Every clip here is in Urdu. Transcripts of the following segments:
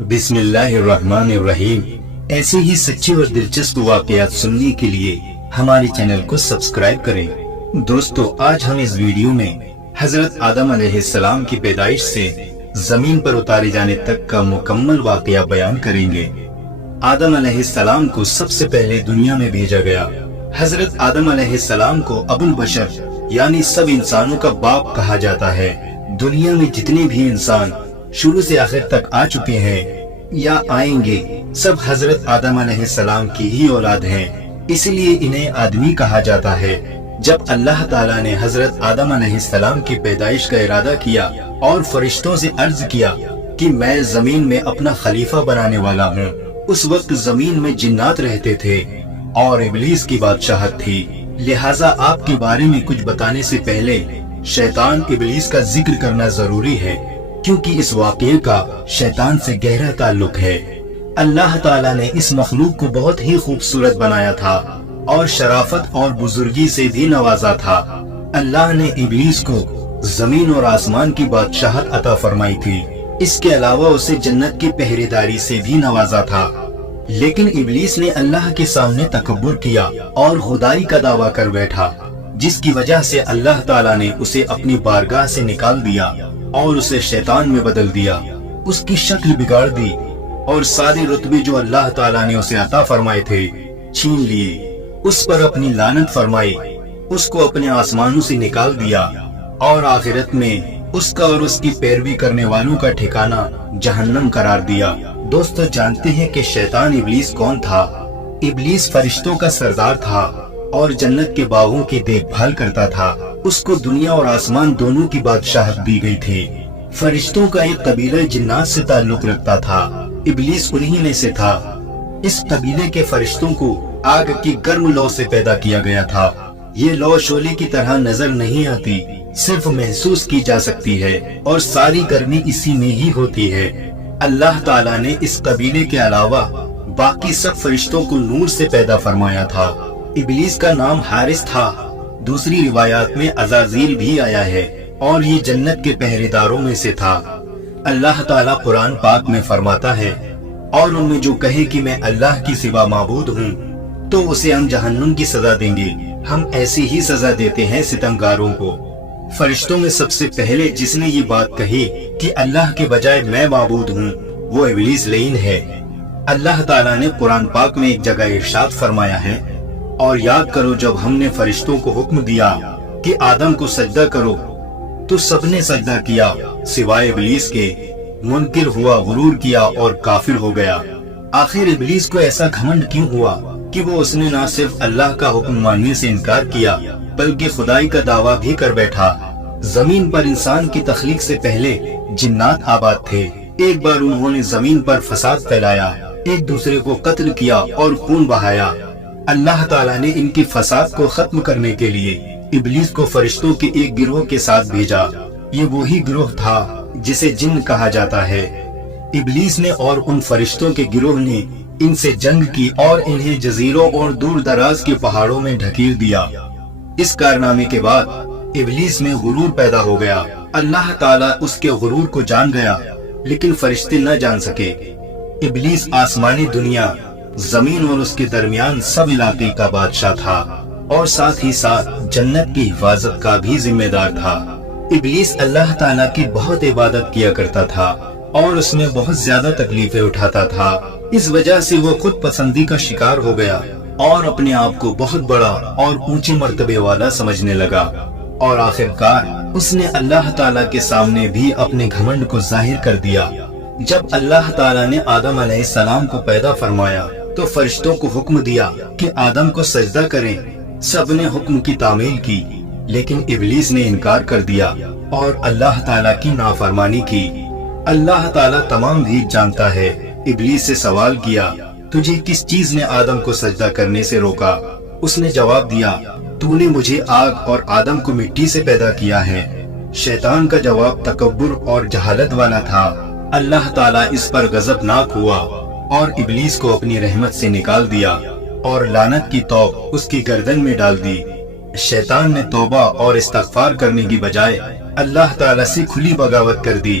بسم اللہ الرحمن الرحیم۔ ایسے ہی سچے اور دلچسپ واقعات سننے کے لیے ہمارے چینل کو سبسکرائب کریں۔ دوستو، آج ہم اس ویڈیو میں حضرت آدم علیہ السلام کی پیدائش سے زمین پر اتارے جانے تک کا مکمل واقعہ بیان کریں گے۔ آدم علیہ السلام کو سب سے پہلے دنیا میں بھیجا گیا۔ حضرت آدم علیہ السلام کو ابو البشر یعنی سب انسانوں کا باپ کہا جاتا ہے۔ دنیا میں جتنے بھی انسان شروع سے آخر تک آ چکے ہیں یا آئیں گے، سب حضرت آدم علیہ السلام کی ہی اولاد ہیں، اس لیے انہیں آدمی کہا جاتا ہے۔ جب اللہ تعالیٰ نے حضرت آدم علیہ السلام کی پیدائش کا ارادہ کیا اور فرشتوں سے عرض کیا کہ میں زمین میں اپنا خلیفہ بنانے والا ہوں، اس وقت زمین میں جنات رہتے تھے اور ابلیس کی بادشاہت تھی، لہٰذا آپ کے بارے میں کچھ بتانے سے پہلے شیطان ابلیس کا ذکر کرنا ضروری ہے، کیونکہ اس واقعے کا شیطان سے گہرا تعلق ہے۔ اللہ تعالیٰ نے اس مخلوق کو بہت ہی خوبصورت بنایا تھا اور شرافت اور بزرگی سے بھی نوازا تھا۔ اللہ نے ابلیس کو زمین اور آسمان کی بادشاہت عطا فرمائی تھی، اس کے علاوہ اسے جنت کی پہرے داری سے بھی نوازا تھا، لیکن ابلیس نے اللہ کے سامنے تکبر کیا اور خدائی کا دعویٰ کر بیٹھا، جس کی وجہ سے اللہ تعالیٰ نے اسے اپنی بارگاہ سے نکال دیا اور اسے شیطان میں بدل دیا، اس کی شکل بگاڑ دی اور سارے رتبے جو اللہ تعالیٰ نے اسے عطا فرمائے تھے چھین لیے، اس پر اپنی لعنت فرمائی، اس کو اپنے آسمانوں سے نکال دیا اور آخرت میں اس کا اور اس کی پیروی کرنے والوں کا ٹھکانہ جہنم قرار دیا۔ دوستو، جانتے ہیں کہ شیطان ابلیس کون تھا؟ ابلیس فرشتوں کا سردار تھا اور جنت کے باغوں کی دیکھ بھال کرتا تھا۔ اس کو دنیا اور آسمان دونوں کی بادشاہت دی گئی تھی۔ فرشتوں کا ایک قبیلہ جنات سے تعلق رکھتا تھا، ابلیس انہی میں سے تھا۔ اس قبیلے کے فرشتوں کو آگ کی گرم لو سے پیدا کیا گیا تھا۔ یہ لو شعلے کی طرح نظر نہیں آتی، صرف محسوس کی جا سکتی ہے اور ساری گرمی اسی میں ہی ہوتی ہے۔ اللہ تعالیٰ نے اس قبیلے کے علاوہ باقی سب فرشتوں کو نور سے پیدا فرمایا تھا۔ ابلیس کا نام حارث تھا، دوسری روایات میں عزازیل بھی آیا ہے اور یہ جنت کے پہرے داروں میں سے تھا۔ اللہ تعالیٰ قرآن پاک میں فرماتا ہے، اور ان میں جو کہے کہ میں اللہ کی سوا معبود ہوں تو اسے ہم جہنم کی سزا دیں گے، ہم ایسی ہی سزا دیتے ہیں ستمگاروں کو۔ فرشتوں میں سب سے پہلے جس نے یہ بات کہی کہ اللہ کے بجائے میں معبود ہوں، وہ ابلیس لعین ہے۔ اللہ تعالیٰ نے قرآن پاک میں ایک جگہ ارشاد فرمایا ہے، اور یاد کرو جب ہم نے فرشتوں کو حکم دیا کہ آدم کو سجدہ کرو تو سب نے سجدہ کیا سوائے ابلیس کے، منکر ہوا، غرور کیا اور کافر ہو گیا۔ آخر ابلیس کو ایسا گھمنڈ کیوں ہوا کہ وہ اس نے نہ صرف اللہ کا حکم ماننے سے انکار کیا بلکہ خدائی کا دعویٰ بھی کر بیٹھا۔ زمین پر انسان کی تخلیق سے پہلے جنات آباد تھے، ایک بار انہوں نے زمین پر فساد پھیلایا، ایک دوسرے کو قتل کیا اور خون بہایا۔ اللہ تعالیٰ نے ان کی فساد کو ختم کرنے کے لیے ابلیس کو فرشتوں کے ایک گروہ کے ساتھ بھیجا۔ یہ وہی گروہ تھا جسے جن کہا جاتا ہے۔ ابلیس نے اور ان فرشتوں کے گروہ نے ان سے جنگ کی اور انہیں جزیروں اور دور دراز کے پہاڑوں میں ڈھکیل دیا۔ اس کارنامے کے بعد ابلیس میں غرور پیدا ہو گیا۔ اللہ تعالیٰ اس کے غرور کو جان گیا لیکن فرشتے نہ جان سکے۔ ابلیس آسمانی دنیا، زمین اور اس کے درمیان سب علاقے کا بادشاہ تھا اور ساتھ ہی ساتھ جنت کی حفاظت کا بھی ذمہ دار تھا۔ ابلیس اللہ تعالیٰ کی بہت عبادت کیا کرتا تھا اور اس میں بہت زیادہ تکلیفیں اٹھاتا تھا۔ اس وجہ سے وہ خود پسندی کا شکار ہو گیا اور اپنے آپ کو بہت بڑا اور اونچے مرتبے والا سمجھنے لگا، اور آخرکار اس نے اللہ تعالیٰ کے سامنے بھی اپنے گھمنڈ کو ظاہر کر دیا۔ جب اللہ تعالیٰ نے آدم علیہ السلام کو پیدا فرمایا تو فرشتوں کو حکم دیا کہ آدم کو سجدہ کریں۔ سب نے حکم کی تعمیل کی، لیکن ابلیس نے انکار کر دیا اور اللہ تعالیٰ کی نافرمانی کی۔ اللہ تعالیٰ تمام بھید جانتا ہے۔ ابلیس سے سوال کیا، تجھے کس چیز نے آدم کو سجدہ کرنے سے روکا؟ اس نے جواب دیا، تو نے مجھے آگ اور آدم کو مٹی سے پیدا کیا ہے۔ شیطان کا جواب تکبر اور جہالت والا تھا۔ اللہ تعالیٰ اس پر غضبناک ہوا اور ابلیس کو اپنی رحمت سے نکال دیا اور لعنت کی توق اس کی گردن میں ڈال دی۔ شیطان نے توبہ اور استغفار کرنے کی بجائے اللہ تعالیٰ سے کھلی بغاوت کر دی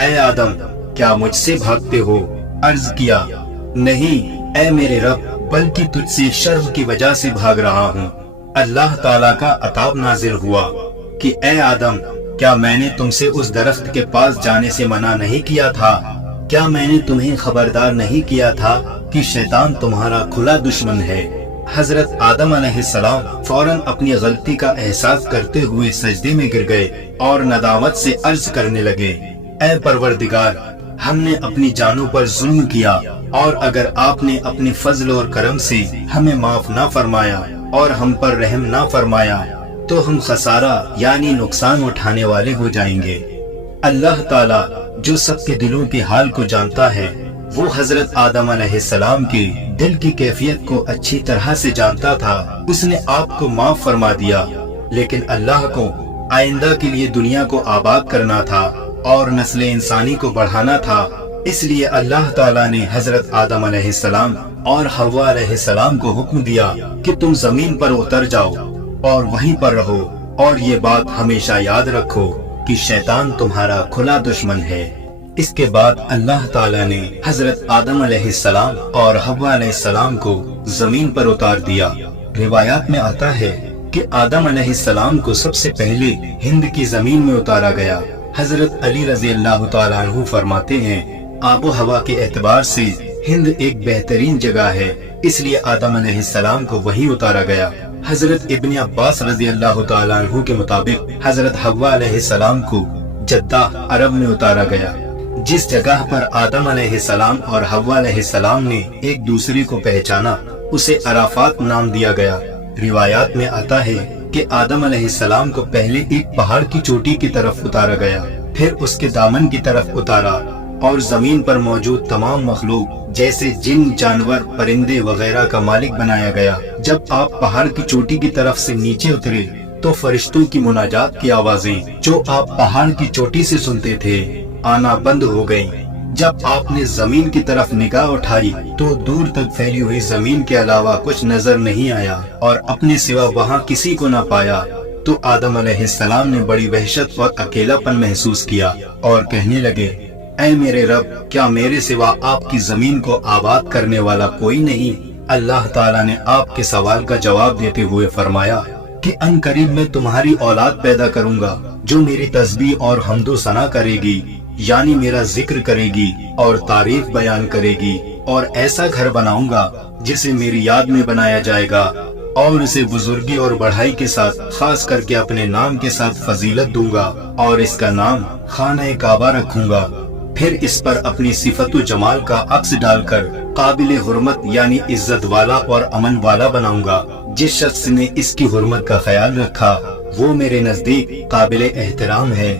اے آدم کیا مجھ سے بھاگتے ہو؟ عرض کیا نہیں اے میرے رب، بلکہ تجھ سے شرم کی وجہ سے بھاگ رہا ہوں۔ اللہ تعالیٰ کا عتاب نازل ہوا کہ اے آدم کیا میں نے تم سے اس درخت کے پاس جانے سے منع نہیں کیا تھا؟ کیا میں نے تمہیں خبردار نہیں کیا تھا کہ شیطان تمہارا کھلا دشمن ہے؟ حضرت آدم علیہ السلام فوراً اپنی غلطی کا احساس کرتے ہوئے سجدے میں گر گئے اور ندامت سے عرض کرنے لگے، اے پروردگار، ہم نے اپنی جانوں پر ظلم کیا، اور اگر آپ نے اپنے فضل اور کرم سے ہمیں معاف نہ فرمایا اور ہم پر رحم نہ فرمایا تو ہم خسارہ یعنی نقصان اٹھانے والے ہو جائیں گے۔ اللہ تعالیٰ جو سب کے دلوں کے حال کو جانتا ہے، وہ حضرت آدم علیہ السلام کے دل کی کیفیت کو اچھی طرح سے جانتا تھا۔ اس نے آپ کو معاف فرما دیا، لیکن اللہ کو آئندہ کے لیے دنیا کو آباد کرنا تھا اور نسل انسانی کو بڑھانا تھا۔ اس لیے اللہ تعالیٰ نے حضرت آدم علیہ السلام اور حوا علیہ السلام کو حکم دیا کہ تم زمین پر اتر جاؤ اور وہیں پر رہو، اور یہ بات ہمیشہ یاد رکھو کہ شیطان تمہارا کھلا دشمن ہے۔ اس کے بعد اللہ تعالیٰ نے حضرت آدم علیہ السلام اور حوا علیہ السلام کو زمین پر اتار دیا۔ روایات میں آتا ہے کہ آدم علیہ السلام کو سب سے پہلے ہند کی زمین میں اتارا گیا۔ حضرت علی رضی اللہ تعالیٰ عنہ فرماتے ہیں، آب و ہوا کے اعتبار سے ہند ایک بہترین جگہ ہے، اس لیے آدم علیہ السلام کو وہیں اتارا گیا۔ حضرت ابن عباس رضی اللہ تعالیٰ عنہ کے مطابق حضرت حوا علیہ السلام کو جدہ عرب میں اتارا گیا۔ جس جگہ پر آدم علیہ السلام اور حوا علیہ السلام نے ایک دوسرے کو پہچانا اسے عرفات نام دیا گیا۔ روایات میں آتا ہے کہ آدم علیہ السلام کو پہلے ایک پہاڑ کی چوٹی کی طرف اتارا گیا، پھر اس کے دامن کی طرف اتارا، اور زمین پر موجود تمام مخلوق جیسے جن، جانور، پرندے وغیرہ کا مالک بنایا گیا۔ جب آپ پہاڑ کی چوٹی کی طرف سے نیچے اترے تو فرشتوں کی مناجات کی آوازیں جو آپ پہاڑ کی چوٹی سے سنتے تھے آنا بند ہو گئیں۔ جب آپ نے زمین کی طرف نگاہ اٹھائی تو دور تک پھیلی ہوئی زمین کے علاوہ کچھ نظر نہیں آیا، اور اپنے سوا وہاں کسی کو نہ پایا تو آدم علیہ السلام نے بڑی وحشت اور اکیلا پن محسوس کیا اور کہنے لگے، اے میرے رب، کیا میرے سوا آپ کی زمین کو آباد کرنے والا کوئی نہیں؟ اللہ تعالیٰ نے آپ کے سوال کا جواب دیتے ہوئے فرمایا کہ ان قریب میں تمہاری اولاد پیدا کروں گا جو میری تسبیح اور حمد و ثنا کرے گی، یعنی میرا ذکر کرے گی اور تعریف بیان کرے گی، اور ایسا گھر بناؤں گا جسے میری یاد میں بنایا جائے گا، اور اسے بزرگی اور بڑھائی کے ساتھ خاص کر کے اپنے نام کے ساتھ فضیلت دوں گا، اور اس کا نام خانہ کعبہ رکھوں گا۔ پھر اس پر اپنی صفت و جمال کا عکس ڈال کر قابل حرمت یعنی عزت والا اور امن والا بناؤں گا۔ جس شخص نے اس کی حرمت کا خیال رکھا وہ میرے نزدیک قابل احترام ہے۔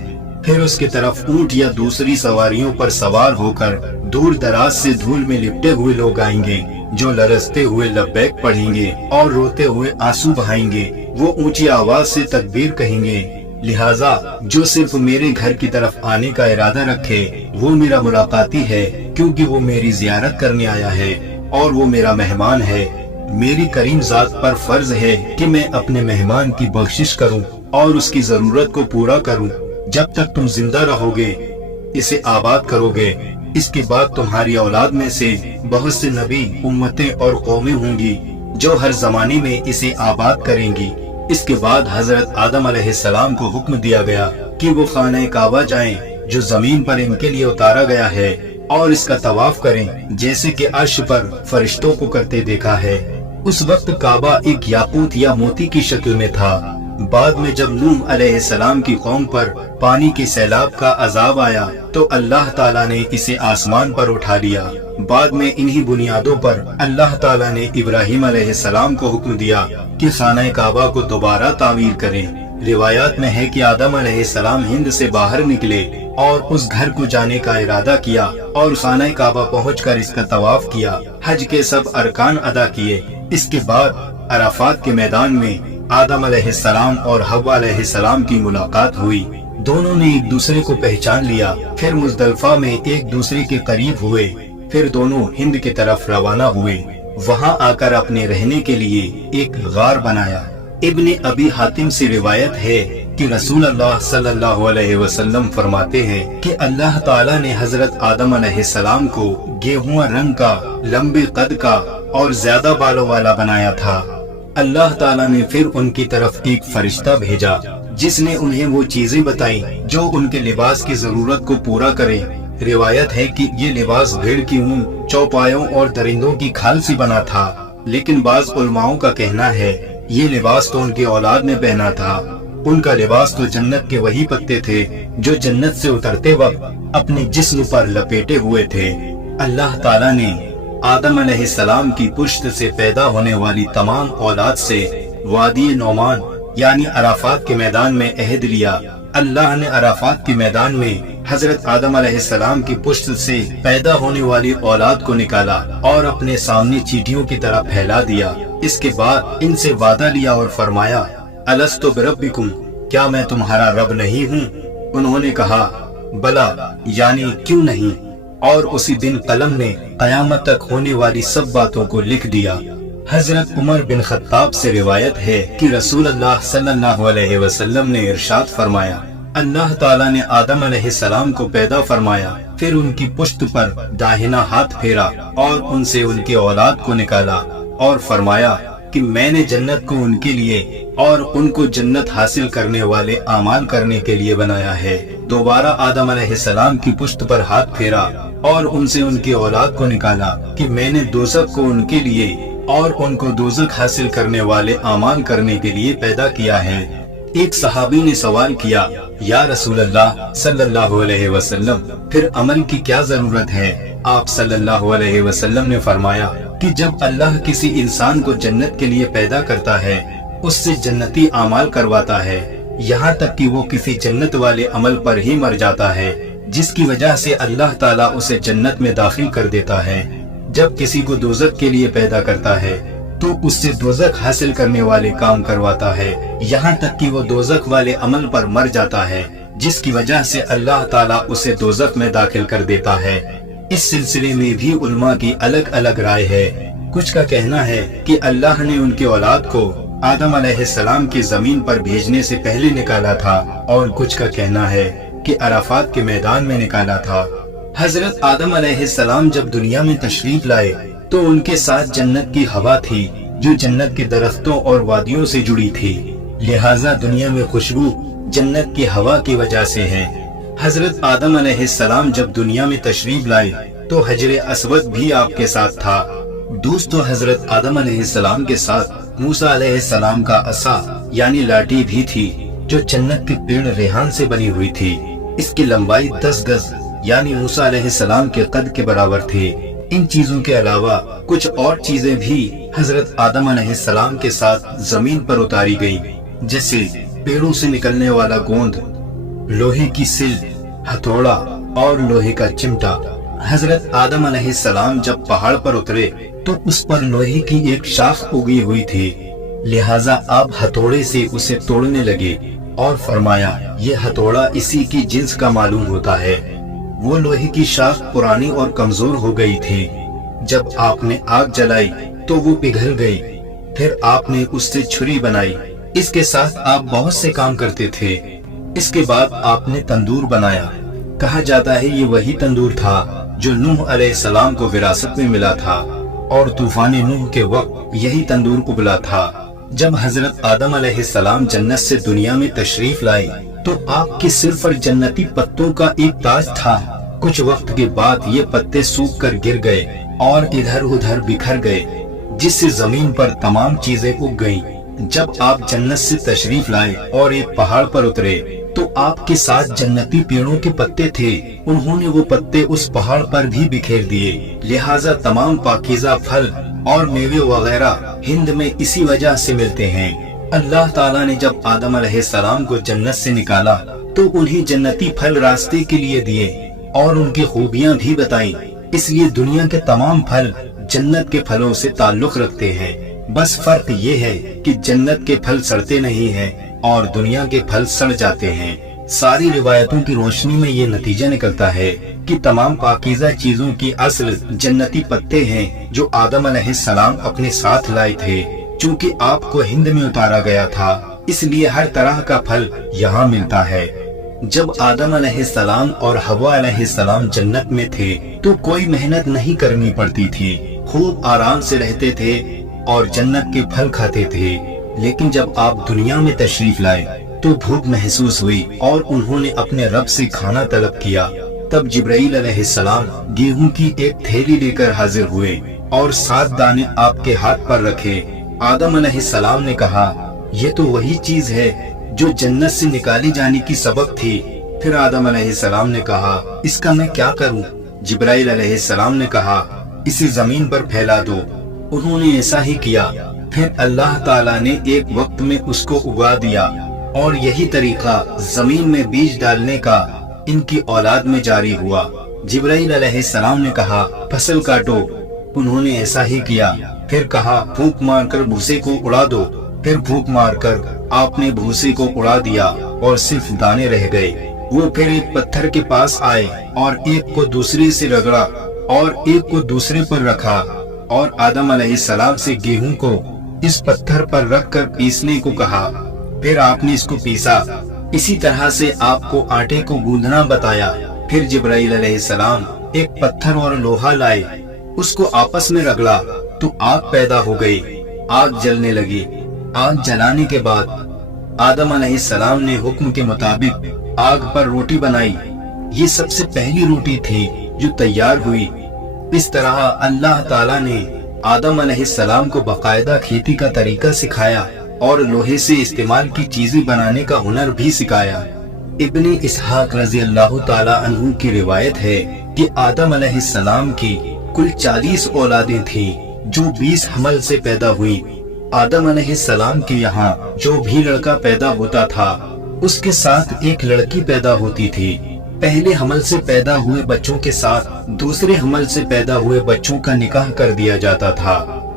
پھر اس کی طرف اونٹ یا دوسری سواریوں پر سوار ہو کر دور دراز سے دھول میں لپٹے ہوئے لوگ آئیں گے جو لرزتے ہوئے لبیک پڑھیں گے اور روتے ہوئے آنسو بہائیں گے۔ وہ اونچی آواز سے تکبیر کہیں گے، لہٰذا جو صرف میرے گھر کی طرف آنے کا ارادہ رکھے وہ میرا ملاقاتی ہے، کیونکہ وہ میری زیارت کرنے آیا ہے اور وہ میرا مہمان ہے۔ میری کریم ذات پر فرض ہے کہ میں اپنے مہمان کی بخشش کروں اور اس کی ضرورت کو پورا کروں۔ جب تک تم زندہ رہو گے اسے آباد کرو گے۔ اس کے بعد تمہاری اولاد میں سے بہت سے نبی، امتیں اور قومیں ہوں گی جو ہر زمانے میں اسے آباد کریں گی۔ اس کے بعد حضرت آدم علیہ السلام کو حکم دیا گیا کہ وہ خانہ کعبہ جائیں جو زمین پر ان کے لیے اتارا گیا ہے، اور اس کا طواف کریں جیسے کہ عرش پر فرشتوں کو کرتے دیکھا ہے۔ اس وقت کعبہ ایک یاقوت یا موتی کی شکل میں تھا۔ بعد میں جب نوح علیہ السلام کی قوم پر پانی کے سیلاب کا عذاب آیا تو اللہ تعالیٰ نے اسے آسمان پر اٹھا لیا۔ بعد میں انہی بنیادوں پر اللہ تعالیٰ نے ابراہیم علیہ السلام کو حکم دیا کہ خانہ کعبہ کو دوبارہ تعمیر کریں۔ روایات میں ہے کہ آدم علیہ السلام ہند سے باہر نکلے اور اس گھر کو جانے کا ارادہ کیا اور خانہ کعبہ پہنچ کر اس کا طواف کیا، حج کے سب ارکان ادا کیے۔ اس کے بعد عرفات کے میدان میں آدم علیہ السلام اور حوا علیہ السلام کی ملاقات ہوئی۔ دونوں نے ایک دوسرے کو پہچان لیا، پھر مزدلفہ میں ایک دوسرے کے قریب ہوئے، پھر دونوں ہند کی طرف روانہ ہوئے۔ وہاں آ کر اپنے رہنے کے لیے ایک غار بنایا۔ ابن ابی حاتم سے روایت ہے کہ رسول اللہ صلی اللہ علیہ وسلم فرماتے ہیں کہ اللہ تعالیٰ نے حضرت آدم علیہ السلام کو گیہواں رنگ کا، لمبے قد کا اور زیادہ بالوں والا بنایا تھا۔ اللہ تعالیٰ نے پھر ان کی طرف ایک فرشتہ بھیجا جس نے انہیں وہ چیزیں بتائیں جو ان کے لباس کی ضرورت کو پورا کریں۔ روایت ہے کہ یہ لباس بھیڑ کی اون، چوپایوں اور درندوں کی کھال سے بنا تھا، لیکن بعض علماؤں کا کہنا ہے یہ لباس تو ان کی اولاد نے پہنا تھا۔ ان کا لباس تو جنت کے وہی پتے تھے جو جنت سے اترتے وقت اپنے جسم پر لپیٹے ہوئے تھے۔ اللہ تعالیٰ نے آدم علیہ السلام کی پشت سے پیدا ہونے والی تمام اولاد سے وادی نعمان یعنی عرفات کے میدان میں عہد لیا۔ اللہ نے عرفات کے میدان میں حضرت آدم علیہ السلام کی پشت سے پیدا ہونے والی اولاد کو نکالا اور اپنے سامنے چیٹیوں کی طرح پھیلا دیا۔ اس کے بعد ان سے وعدہ لیا اور فرمایا، الستو بربکم، کیا میں تمہارا رب نہیں ہوں؟ انہوں نے کہا بلا، یعنی کیوں نہیں، اور اسی دن قلم نے قیامت تک ہونے والی سب باتوں کو لکھ دیا۔ حضرت عمر بن خطاب سے روایت ہے کہ رسول اللہ صلی اللہ علیہ وسلم نے ارشاد فرمایا، اللہ تعالیٰ نے آدم علیہ السلام کو پیدا فرمایا، پھر ان کی پشت پر داہنا ہاتھ پھیرا اور ان سے ان کی اولاد کو نکالا اور فرمایا کہ میں نے جنت کو ان کے لیے اور ان کو جنت حاصل کرنے والے اعمال کرنے کے لیے بنایا ہے۔ دوبارہ آدم علیہ السلام کی پشت پر ہاتھ پھیرا اور ان سے ان کی اولاد کو نکالا کہ میں نے دوزخ کو ان کے لیے اور ان کو دوزخ حاصل کرنے والے اعمال کرنے کے لیے پیدا کیا ہے۔ ایک صحابی نے سوال کیا، یا رسول اللہ صلی اللہ علیہ وسلم، پھر عمل کی کیا ضرورت ہے؟ آپ صلی اللہ علیہ وسلم نے فرمایا کہ جب اللہ کسی انسان کو جنت کے لیے پیدا کرتا ہے، اس سے جنتی اعمال کرواتا ہے، یہاں تک کہ وہ کسی جنت والے عمل پر ہی مر جاتا ہے جس کی وجہ سے اللہ تعالیٰ اسے جنت میں داخل کر دیتا ہے۔ جب کسی کو دوزخ کے لیے پیدا کرتا ہے تو اس سے دوزخ حاصل کرنے والے کام کرواتا ہے، یہاں تک کہ وہ دوزخ والے عمل پر مر جاتا ہے جس کی وجہ سے اللہ تعالیٰ اسے دوزخ میں داخل کر دیتا ہے۔ اس سلسلے میں بھی علماء کی الگ الگ رائے ہے۔ کچھ کا کہنا ہے کہ اللہ نے ان کی اولاد کو آدم علیہ السلام کی زمین پر بھیجنے سے پہلے نکالا تھا، اور کچھ کا کہنا ہے کہ عرفات کے میدان میں نکالا تھا۔ حضرت آدم علیہ السلام جب دنیا میں تشریف لائے تو ان کے ساتھ جنت کی ہوا تھی جو جنت کے درختوں اور وادیوں سے جڑی تھی، لہٰذا دنیا میں خوشبو جنت کی ہوا کی وجہ سے ہے۔ حضرت آدم علیہ السلام جب دنیا میں تشریف لائے تو حجر اسود بھی آپ کے ساتھ تھا۔ دوستو، حضرت آدم علیہ السلام کے ساتھ موسیٰ علیہ السلام کا عصا یعنی لاٹھی بھی تھی جو جنت کے پیڑ ریحان سے بنی ہوئی تھی۔ اس کی لمبائی 10 گز یعنی موسیٰ علیہ السلام کے قد کے برابر تھی۔ ان چیزوں کے علاوہ کچھ اور چیزیں بھی حضرت آدم علیہ السلام کے ساتھ زمین پر اتاری گئیں، جیسے پیڑوں سے نکلنے والا گوند، لوہے کی سل، ہتھوڑا اور لوہے کا چمٹا۔ حضرت آدم علیہ السلام جب پہاڑ پر اترے تو اس پر لوہے کی ایک شاخ اگی ہوئی تھی، لہٰذا آپ ہتھوڑے سے اسے توڑنے لگے اور فرمایا، یہ ہتھوڑا اسی کی جنس کا معلوم ہوتا ہے۔ وہ لوہے کی شاخ پرانی اور کمزور ہو گئی تھی۔ جب آپ نے آگ جلائی تو وہ پگھل گئی، پھر آپ نے اس سے چھری بنائی۔ اس کے ساتھ آپ بہت سے کام کرتے تھے۔ اس کے بعد آپ نے تندور بنایا۔ کہا جاتا ہے یہ وہی تندور تھا جو نوح علیہ السلام کو وراثت میں ملا تھا، اور طوفان نوح کے وقت یہی تندور ابلا تھا۔ جب حضرت آدم علیہ السلام جنت سے دنیا میں تشریف لائے تو آپ کے سر پر جنتی پتوں کا ایک تاج تھا۔ کچھ وقت کے بعد یہ پتے سوکھ کر گر گئے اور ادھر ادھر بکھر گئے، جس سے زمین پر تمام چیزیں اگ گئیں۔ جب آپ جنت سے تشریف لائے اور ایک پہاڑ پر اترے تو آپ کے ساتھ جنتی پیڑوں کے پتے تھے، انہوں نے وہ پتے اس پہاڑ پر بھی بکھیر دیے، لہٰذا تمام پاکیزہ پھل اور میوے وغیرہ ہند میں اسی وجہ سے ملتے ہیں۔ اللہ تعالیٰ نے جب آدم علیہ السلام کو جنت سے نکالا تو انہیں جنتی پھل راستے کے لیے دیے اور ان کی خوبیاں بھی بتائیں، اس لیے دنیا کے تمام پھل جنت کے پھلوں سے تعلق رکھتے ہیں۔ بس فرق یہ ہے کہ جنت کے پھل سڑتے نہیں ہیں اور دنیا کے پھل سڑ جاتے ہیں۔ ساری روایتوں کی روشنی میں یہ نتیجہ نکلتا ہے کہ تمام پاکیزہ چیزوں کی اصل جنتی پتے ہیں جو آدم علیہ السلام اپنے ساتھ لائے تھے۔ چونکہ آپ کو ہند میں اتارا گیا تھا اس لیے ہر طرح کا پھل یہاں ملتا ہے۔ جب آدم علیہ السلام اور حوا علیہ السلام جنت میں تھے تو کوئی محنت نہیں کرنی پڑتی تھی، خوب آرام سے رہتے تھے اور جنت کے پھل کھاتے تھے۔ لیکن جب آپ دنیا میں تشریف لائے تو بھوک محسوس ہوئی اور انہوں نے اپنے رب سے کھانا طلب کیا۔ تب جبرائیل علیہ السلام گیہوں کی ایک تھیلی لے کر حاضر ہوئے اور 7 دانے آپ کے ہاتھ پر رکھے۔ آدم علیہ السلام نے کہا، یہ تو وہی چیز ہے جو جنت سے نکالی جانے کی سبب تھی۔ پھر آدم علیہ السلام نے کہا، اس کا میں کیا کروں؟ جبرائیل علیہ السلام نے کہا، اسے زمین پر پھیلا دو۔ انہوں نے ایسا ہی کیا۔ پھر اللہ تعالیٰ نے ایک وقت میں اس کو اگا دیا، اور یہی طریقہ زمین میں بیج ڈالنے کا ان کی اولاد میں جاری ہوا۔ جبرائیل علیہ السلام نے کہا، فصل کاٹو۔ انہوں نے ایسا ہی کیا۔ پھر کہا، پھونک مار کر بھوسے کو اڑا دو۔ پھر پھونک مار کر آپ نے بھوسے کو اڑا دیا اور صرف دانے رہ گئے۔ وہ پھر ایک پتھر کے پاس آئے اور ایک کو دوسرے سے رگڑا اور ایک کو دوسرے پر رکھا، اور آدم علیہ السلام سے گیہوں کو اس پتھر پر رکھ کر پیسنے کو کہا۔ پھر آپ نے اس کو پیسا۔ اسی طرح سے آپ کو آٹے کو گوندھنا بتایا۔ پھر جبرائیل علیہ السلام ایک پتھر اور لوہا لائے، اس کو آپس میں رگڑا تو آگ پیدا ہو گئی، آگ جلنے لگی۔ آگ جلانے کے بعد آدم علیہ السلام نے حکم کے مطابق آگ پر روٹی بنائی۔ یہ سب سے پہلی روٹی تھی جو تیار ہوئی۔ اس طرح اللہ تعالیٰ نے آدم علیہ السلام کو باقاعدہ کھیتی کا طریقہ سکھایا اور لوہے سے استعمال کی چیزیں بنانے کا ہنر بھی سکھایا۔ ابن اسحاق رضی اللہ تعالیٰ عنہ کی روایت ہے کہ آدم علیہ السلام کی کل 40 اولادیں تھیں جو 20 حمل سے پیدا ہوئی۔ آدم علیہ السلام کے یہاں جو بھی لڑکا پیدا ہوتا تھا اس کے ساتھ ایک لڑکی پیدا ہوتی تھی۔ پہلے حمل سے پیدا ہوئے بچوں کے ساتھ دوسرے حمل سے پیدا ہوئے بچوں کا نکاح کر دیا جاتا تھا،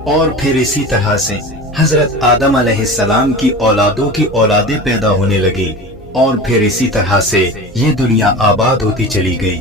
اور پھر اسی طرح سے حضرت آدم علیہ السلام کی اولادوں کی اولادیں پیدا ہونے لگی، اور پھر اسی طرح سے یہ دنیا آباد ہوتی چلی گئی۔